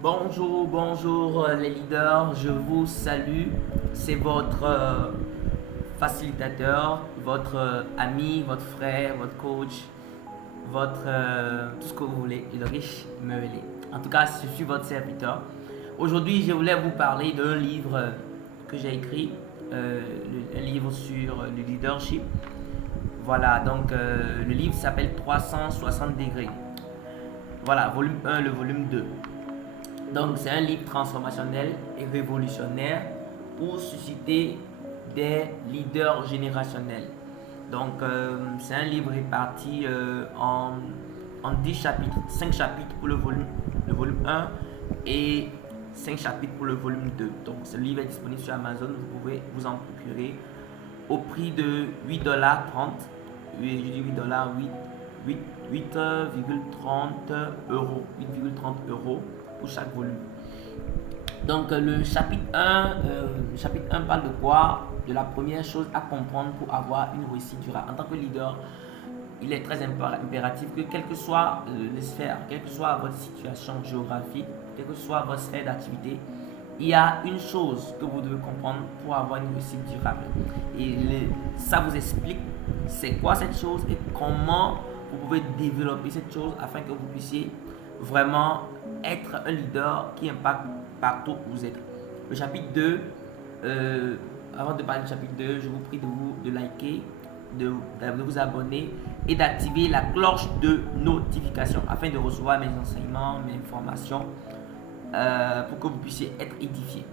Bonjour les leaders, je vous salue. C'est votre facilitateur, votre ami, votre frère, votre coach, votre tout ce que vous voulez, le riche Meulé. En tout cas, je suis votre serviteur. Aujourd'hui, je voulais vous parler d'un livre que j'ai écrit, un livre sur le leadership. Voilà, donc le livre s'appelle 360 degrés. Voilà, volume 1, le volume 2. Donc, c'est un livre transformationnel et révolutionnaire pour susciter des leaders générationnels. Donc, c'est un livre réparti en 10 chapitres, 5 chapitres pour le volume 1 et 5 chapitres pour le volume 2. Donc, ce livre est disponible sur Amazon, vous pouvez vous en procurer au prix de 8,30 $. Oui, je dis 8 $, 8,30 euros. 8,30 euros pour chaque volume. Donc le chapitre 1 parle de quoi? De la première chose à comprendre pour avoir une réussite durable. En tant que leader, il est très impératif que quelles que soient les sphères, quelle que soit votre situation géographique, quelle que soit votre sphère d'activité, il y a une chose que vous devez comprendre pour avoir une réussite durable. Et ça vous explique c'est quoi cette chose et comment vous pouvez développer cette chose afin que vous puissiez vraiment être un leader qui impacte partout où vous êtes. Le chapitre 2, avant de parler du chapitre 2, je vous prie de liker, de vous abonner et d'activer la cloche de notification afin de recevoir mes enseignements, mes informations pour que vous puissiez être édifié.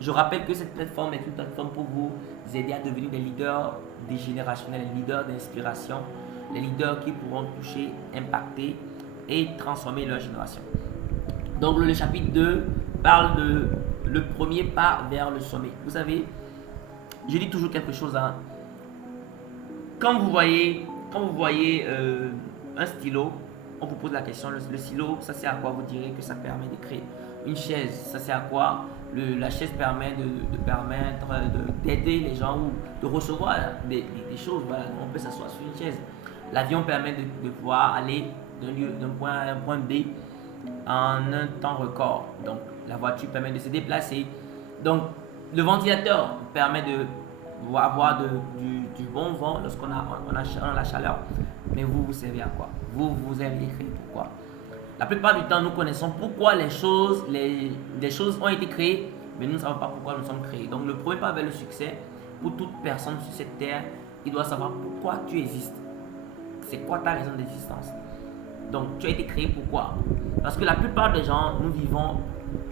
Je rappelle que cette plateforme est une plateforme pour vous aider à devenir des leaders générationnels, des leaders d'inspiration, les leaders qui pourront toucher, impacter et transformer leur génération. Donc le chapitre 2 parle de le premier pas vers le sommet. Vous savez, je dis toujours quelque chose. Hein. Quand vous voyez un stylo, on vous pose la question, le stylo, ça c'est à quoi? Vous direz que ça permet de créer une chaise. Ça c'est à quoi? La chaise permet d'aider les gens ou de recevoir des choses. Voilà, on peut s'asseoir sur une chaise. L'avion permet de pouvoir aller d'un point A à un point B en un temps record. Donc la voiture permet de se déplacer. Donc le ventilateur permet de avoir du bon vent lorsqu'on a la chaleur. Mais vous servez à quoi? Vous avez créé pourquoi? La plupart du temps, nous connaissons pourquoi les choses ont été créées, mais nous ne savons pas pourquoi nous sommes créés. Donc le premier pas vers le succès, pour toute personne sur cette terre, il doit savoir pourquoi tu existes. C'est quoi ta raison d'existence? Donc tu as été créé pourquoi? Parce que la plupart des gens,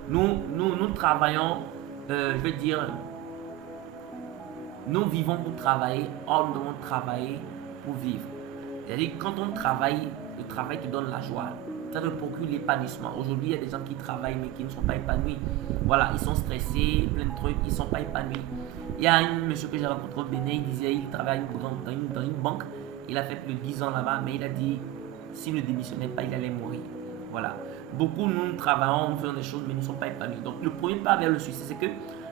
nous travaillons, je vais dire, nous vivons pour travailler, or nous devons travailler pour vivre. C'est-à-dire quand on travaille, le travail te donne la joie. Ça te procure l'épanouissement. Aujourd'hui, il y a des gens qui travaillent mais qui ne sont pas épanouis. Voilà, ils sont stressés, plein de trucs, ils ne sont pas épanouis. Il y a un monsieur que j'ai rencontré au Bénin, il disait qu'il travaille dans une banque. Il a fait plus de 10 ans là-bas, mais il a dit s'il ne démissionnait pas, il allait mourir. Voilà. Beaucoup, nous travaillons, nous faisons des choses, mais nous ne sommes pas épanouis. Donc, le premier pas vers le succès, c'est que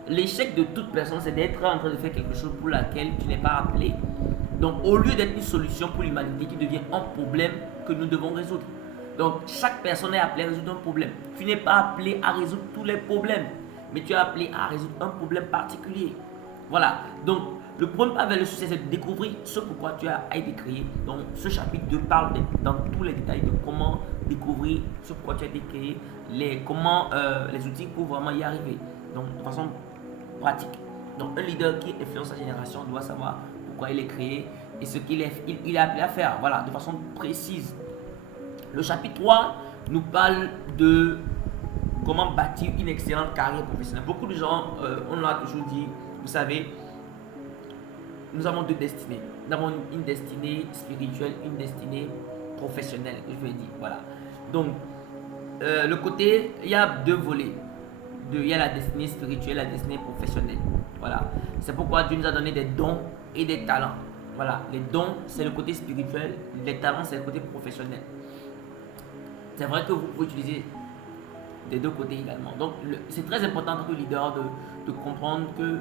l'échec de toute personne, c'est d'être en train de faire quelque chose pour laquelle tu n'es pas appelé. Donc, au lieu d'être une solution pour l'humanité, tu deviens un problème que nous devons résoudre. Donc, chaque personne est appelée à résoudre un problème. Tu n'es pas appelé à résoudre tous les problèmes, mais tu es appelé à résoudre un problème particulier. Voilà. Donc, le premier pas vers le succès, c'est de découvrir ce pourquoi tu as été créé. Donc, ce chapitre 2 parle dans tous les détails de comment découvrir ce pourquoi tu as été créé, comment les outils pour vraiment y arriver. Donc, de façon pratique. Donc, un leader qui influence sa génération doit savoir pourquoi il est créé et ce qu'il est appelé à faire. Voilà, de façon précise. Le chapitre 3 nous parle de comment bâtir une excellente carrière professionnelle. Beaucoup de gens, on l'a toujours dit, vous savez, nous avons deux destinées. Nous avons une destinée spirituelle, une destinée professionnelle, je veux dire. Voilà. Donc, le côté, il y a deux volets. Il y a la destinée spirituelle, la destinée professionnelle. Voilà. C'est pourquoi Dieu nous a donné des dons et des talents. Voilà. Les dons, c'est le côté spirituel. Les talents, c'est le côté professionnel. C'est vrai que vous pouvez utiliser des deux côtés également. Donc, c'est très important en tant que leader de comprendre que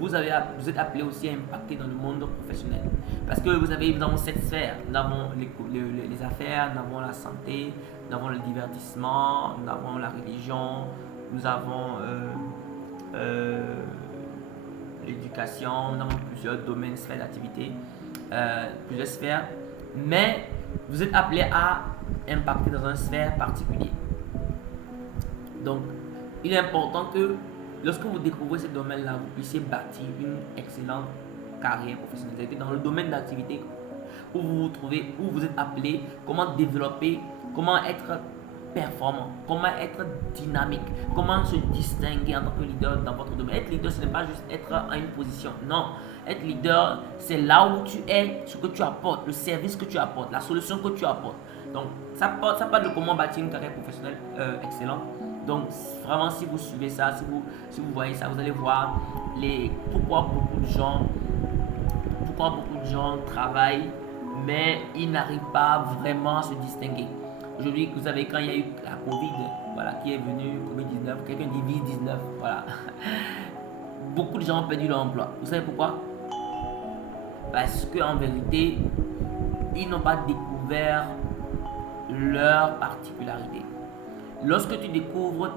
vous êtes appelé aussi à impacter dans le monde professionnel. Parce que nous avons cette sphère. Nous avons les affaires, nous avons la santé, nous avons le divertissement, nous avons la religion, nous avons l'éducation, nous avons plusieurs domaines, sphères d'activité, plusieurs sphères. Mais vous êtes appelé à impacter dans une sphère particulière. Donc, il est important que lorsque vous découvrez ce domaine-là, vous puissiez bâtir une excellente carrière professionnelle. Dans le domaine d'activité où vous vous trouvez, où vous êtes appelé, comment développer, comment être performant, comment être dynamique, comment se distinguer en tant que leader dans votre domaine. Être leader, ce n'est pas juste être à une position. Non, être leader, c'est là où tu es, ce que tu apportes, le service que tu apportes, la solution que tu apportes. Donc, ça parle de comment bâtir une carrière professionnelle excellente. Donc, vraiment, si vous suivez ça, si vous voyez ça, vous allez voir pourquoi beaucoup de gens travaillent, mais ils n'arrivent pas vraiment à se distinguer. Aujourd'hui, vous savez, quand il y a eu la Covid, voilà, qui est venue, Covid-19, quelqu'un dit Vis-19, voilà. Beaucoup de gens ont perdu leur emploi. Vous savez pourquoi? Parce qu'en vérité, ils n'ont pas découvert leur particularité. Lorsque tu découvres,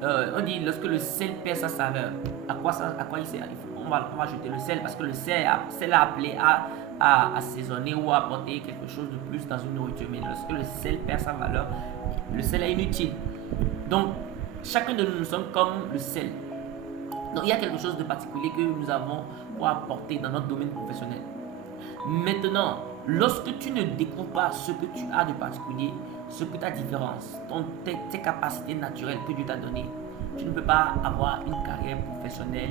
on dit lorsque le sel perd sa saveur, à quoi il sert? On va jeter le sel parce que le sel est appelé à assaisonner ou à apporter quelque chose de plus dans une nourriture. Mais lorsque le sel perd sa valeur, le sel est inutile. Donc, chacun de nous sommes comme le sel. Donc, il y a quelque chose de particulier que nous avons pour apporter dans notre domaine professionnel. Maintenant, lorsque tu ne découvres pas ce que tu as de particulier, ce que ta différence, tes capacités naturelles que Dieu t'a données, tu ne peux pas avoir une carrière professionnelle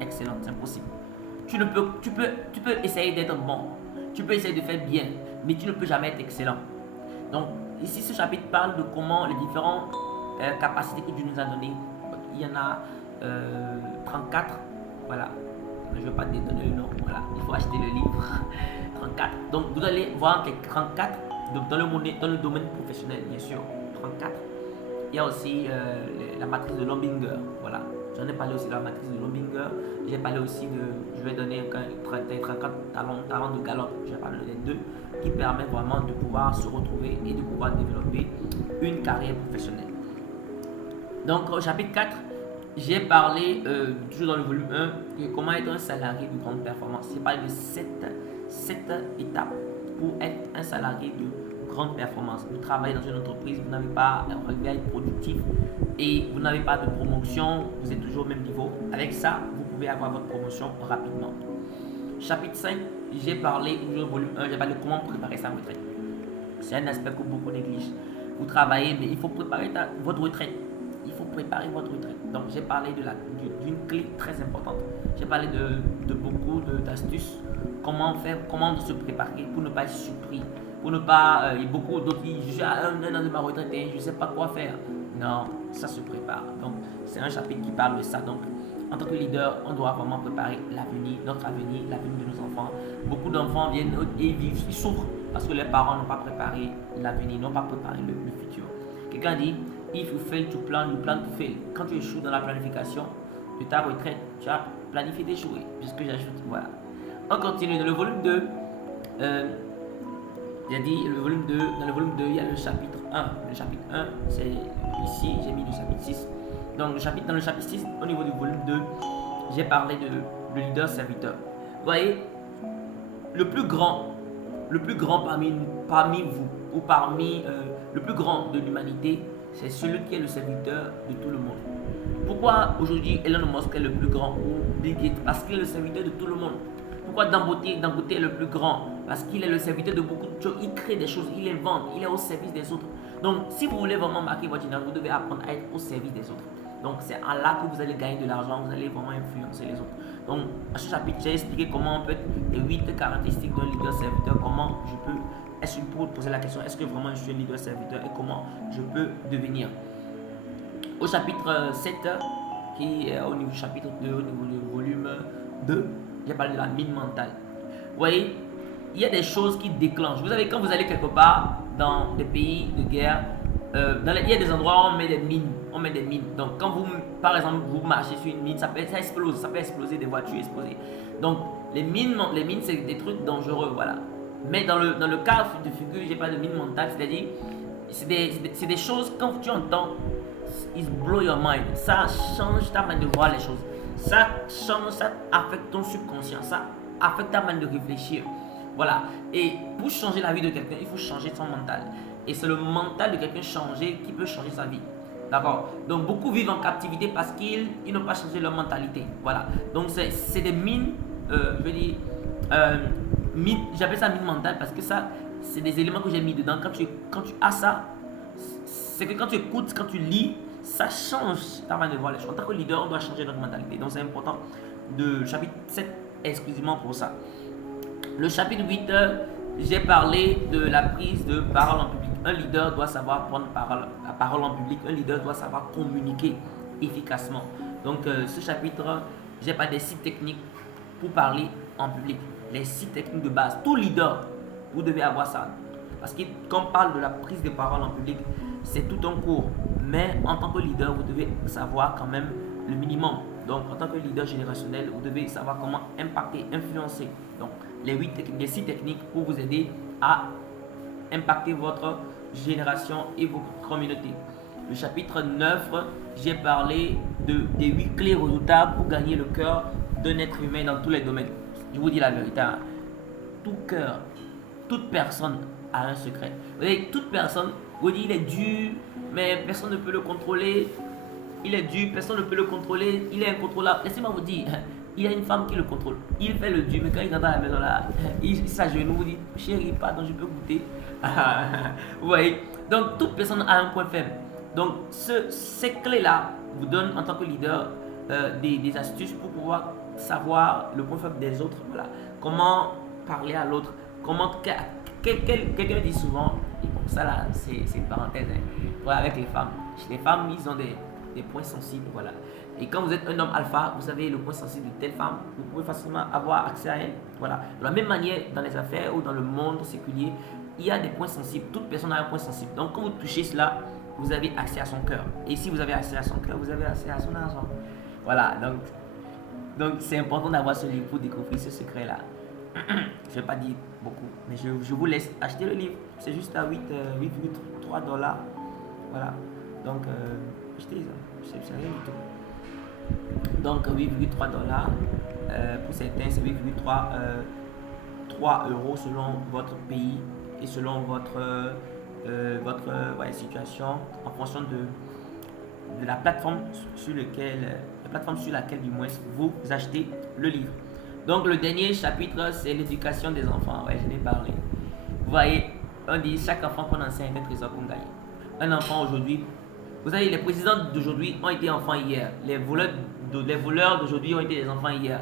excellente, c'est impossible. Tu peux essayer d'être bon, tu peux essayer de faire bien, mais tu ne peux jamais être excellent. Donc, ici, ce chapitre parle de comment les différentes capacités que Dieu nous a données, il y en a 34, voilà. Je ne vais pas te donner le nom, voilà. Il faut acheter le livre. 34. Donc, vous allez voir que 34 dans le domaine professionnel, bien sûr. 34. Il y a aussi la matrice de Lombinger, voilà. J'en ai parlé aussi de la matrice de Lombinger. J'ai parlé aussi je vais donner 34 talents de Gallup. J'ai parlé des deux qui permettent vraiment de pouvoir se retrouver et de pouvoir développer une carrière professionnelle. Donc, au chapitre 4, j'ai parlé, toujours dans le volume 1, de comment être un salarié de grande performance. J'ai parlé de 7 étapes pour être un salarié de grande performance. Vous travaillez dans une entreprise, vous n'avez pas arrivé à être productif et vous n'avez pas de promotion, vous êtes toujours au même niveau. Avec ça, vous pouvez avoir votre promotion rapidement. Chapitre 5, j'ai parlé, toujours volume 1, j'ai parlé de comment préparer sa retraite. C'est un aspect que beaucoup négligent. Vous travaillez, mais il faut préparer votre retraite. Il faut préparer votre retraite. Donc, j'ai parlé d'une clé très importante. J'ai parlé de beaucoup d'astuces. Comment se préparer pour ne pas être surpris. Pour ne pas. Il y a beaucoup d'autres qui disent je suis à un an de ma retraite et je ne sais pas quoi faire. Non, ça se prépare. Donc, c'est un chapitre qui parle de ça. Donc, en tant que leader, on doit vraiment préparer l'avenir, notre avenir, l'avenir de nos enfants. Beaucoup d'enfants viennent et vivent, ils souffrent parce que leurs parents n'ont pas préparé l'avenir, n'ont pas préparé le futur. Quelqu'un dit if you fail to plan, you plan to fail. Quand tu échoues dans la planification de ta retraite, tu as planifié d'échouer. Puisque j'ajoute, voilà. On continue dans le volume 2. J'ai dit dans le volume 2, il y a le chapitre 1. Le chapitre 1, c'est ici, j'ai mis le chapitre 6. Donc dans le chapitre 6, au niveau du volume 2, j'ai parlé de leader-serviteur. Vous voyez, le plus grand parmi vous, ou parmi le plus grand de l'humanité, c'est celui qui est le serviteur de tout le monde. Pourquoi aujourd'hui Elon Musk est le plus grand ou Bill Gates? Parce qu'il est le serviteur de tout le monde. Pourquoi Dangote est le plus grand? Parce qu'il est le serviteur de beaucoup de choses. Il crée des choses, il invente, il est au service des autres. Donc, si vous voulez vraiment marquer votre génération, vous devez apprendre à être au service des autres. Donc, c'est en là que vous allez gagner de l'argent, vous allez vraiment influencer les autres. Donc, à ce chapitre, j'ai expliqué comment on peut être les 8 caractéristiques d'un leader serviteur, comment je peux. Est-ce que pour poser la question, est-ce que vraiment je suis un leader serviteur et comment je peux devenir? Au chapitre 7, qui est au niveau du chapitre 2, au niveau du volume 2, j'ai parlé de la mine mentale. Vous voyez, il y a des choses qui déclenchent. Vous savez, quand vous allez quelque part dans des pays de guerre, Il y a des endroits où on met des mines. On met des mines. Donc, quand vous, par exemple, vous marchez sur une mine, ça explose. Ça peut exploser, des voitures exploser. Donc, les mines c'est des trucs dangereux. Voilà. Mais dans le cas de figure, j'ai pas de mine mentale. C'est-à-dire, c'est des choses, quand tu entends, it blow your mind. Ça change ta manière de voir les choses. Ça change, ça affecte ton subconscient. Ça affecte ta manière de réfléchir. Voilà. Et pour changer la vie de quelqu'un, il faut changer son mental. Et c'est le mental de quelqu'un changé qui peut changer sa vie. D'accord. Donc beaucoup vivent en captivité parce qu'ils n'ont pas changé leur mentalité. Voilà. Donc c'est des mines, je veux dire, j'appelle ça mine mentale parce que ça, c'est des éléments que j'ai mis dedans. Quand tu as ça, c'est que quand tu écoutes, quand tu lis, ça change ta manière de voir les choses. En tant que leader, on doit changer notre mentalité. Donc c'est important de chapitre 7 exclusivement pour ça. Le chapitre 8, j'ai parlé de la prise de parole en public. Un leader doit savoir prendre la parole en public. Un leader doit savoir communiquer efficacement. Donc, ce chapitre, j'ai pas des sites techniques pour parler en public. Les sites techniques de base. Tout leader, vous devez avoir ça. Parce que quand on parle de la prise de parole en public, c'est tout un cours. Mais en tant que leader, vous devez savoir quand même le minimum. Donc, en tant que leader générationnel, vous devez savoir comment impacter, influencer. Donc, les 6 techniques pour vous aider à impacter votre génération et votre communauté. Le chapitre 9, j'ai parlé des 8 clés redoutables pour gagner le cœur d'un être humain dans tous les domaines. Je vous dis la vérité, hein. Tout cœur, toute personne a un secret. Vous voyez, toute personne, vous dites, il est dur, mais personne ne peut le contrôler. Il est dur, personne ne peut le contrôler. Il est incontrôlable. Laissez-moi vous dire, il y a une femme qui le contrôle. Il fait le dur, mais quand il rentre à la maison là, il s'agenouille, vous dit, chérie, pardon, je peux goûter. Vous voyez. Donc, toute personne a un point faible. Donc, ces clés-là vous donnent, en tant que leader, des astuces pour pouvoir savoir le point faible des autres. Voilà. Comment parler à l'autre. Quelqu'un dit souvent, et bon, ça là, c'est une parenthèse, hein, voilà, avec les femmes. Chez les femmes, ils ont des points sensibles. Voilà. Et quand vous êtes un homme alpha, vous savez le point sensible de telle femme, vous pouvez facilement avoir accès à elle. Voilà. De la même manière, dans les affaires ou dans le monde séculier, il y a des points sensibles. Toute personne a un point sensible. Donc, quand vous touchez cela, vous avez accès à son cœur. Et si vous avez accès à son cœur, vous avez accès à son argent. Voilà. Donc c'est important d'avoir ce livre pour découvrir ce secret-là. Je ne vais pas dire beaucoup, mais je vous laisse acheter le livre. C'est juste à 8,3 $. Voilà. Donc, achetez ça. C'est rien du tout. Donc, 8,3 $. Pour certains, c'est 8,3 € selon votre pays et selon votre situation en fonction de la plateforme sur laquelle du moins vous achetez le livre. Donc le dernier chapitre, c'est l'éducation des enfants. Ouais, je l'ai parlé. Vous voyez, on dit chaque enfant qu'on enseigne est un trésor qu'on gagne. Un enfant aujourd'hui, vous savez, les présidents d'aujourd'hui ont été enfants hier. Les voleurs d'aujourd'hui ont été des enfants hier.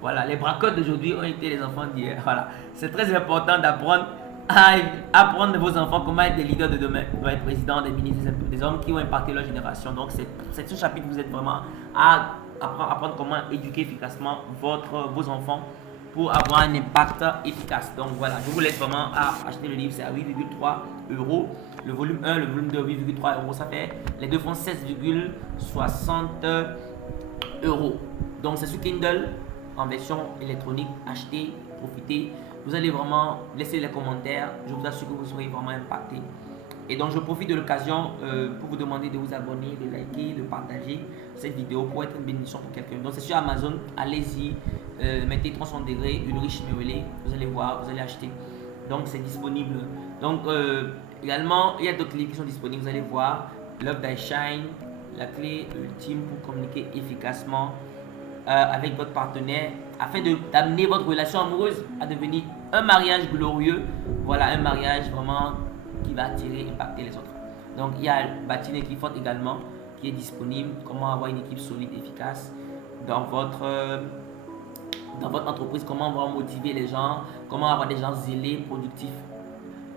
Voilà, les braqueurs d'aujourd'hui ont été les enfants d'hier. Voilà, c'est très important d'apprendre à apprendre vos enfants comment être des leaders de demain, comment être présidents, des ministres, des hommes qui ont impacté leur génération. Donc c'est ce chapitre, vous êtes vraiment à apprendre comment éduquer efficacement vos enfants pour avoir un impact efficace. Donc voilà, je vous laisse vraiment à acheter le livre, c'est à 8,3 €. Le volume 1, le volume 2, 8,3 €, ça fait, les deux font 16,60 €. Donc c'est sur Kindle, en version électronique, achetez, profitez. Vous allez vraiment laisser les commentaires, je vous assure que vous serez vraiment impacté. Et donc je profite de l'occasion pour vous demander de vous abonner, de liker, de partager cette vidéo pour être une bénédiction pour quelqu'un. Donc c'est sur Amazon, allez-y, mettez 360 degrés, une riche mérolée, vous allez voir, vous allez acheter. Donc c'est disponible. Donc également, il y a d'autres livres qui sont disponibles, vous allez voir, Love Thy Shine, la clé ultime pour communiquer efficacement avec votre partenaire afin d'amener votre relation amoureuse à devenir un mariage glorieux. Voilà, un mariage vraiment qui va attirer, impacter les autres. Donc il y a Bâtir une équipe forte également qui est disponible. Comment avoir une équipe solide, efficace dans votre entreprise. Comment vraiment motiver les gens. Comment avoir des gens zélés, productifs.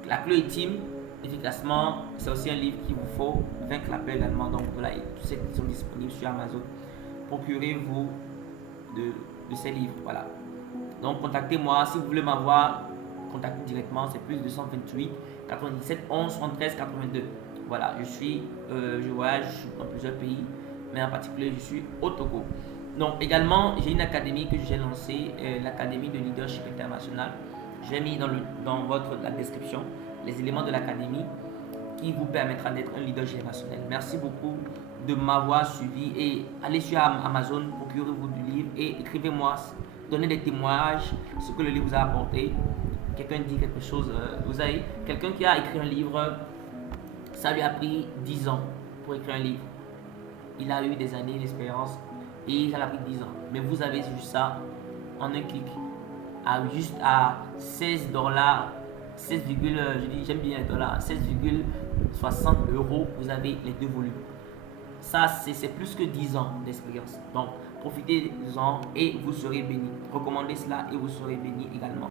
La clé ultime, efficacement, c'est aussi un livre qu'il vous faut. Vaincre la peur également. Donc voilà, tous ceux qui sont disponibles sur Amazon. Procurez-vous de ces livres. Voilà. Donc contactez-moi si vous voulez m'avoir. Contactez directement, c'est plus 228 97 11 73 82. Voilà, je voyage dans plusieurs pays, mais en particulier, je suis au Togo. Donc, également, j'ai une académie que j'ai lancée, l'Académie de Leadership International. J'ai mis dans la description les éléments de l'académie qui vous permettra d'être un leader générationnel. Merci beaucoup de m'avoir suivi et allez sur Amazon, procurez-vous du livre et écrivez-moi, donnez des témoignages, ce que le livre vous a apporté. Quelqu'un dit quelque chose, vous avez quelqu'un qui a écrit un livre, ça lui a pris 10 ans pour écrire un livre. Il a eu des années d'expérience et ça lui a pris 10 ans. Mais vous avez juste ça en un clic, juste à 16 dollars, 16, j'aime bien les dollars, 16,60 euros, vous avez les 2 volumes. Ça, c'est plus que 10 ans d'expérience. Donc, profitez-en et vous serez béni. Recommandez cela et vous serez béni également.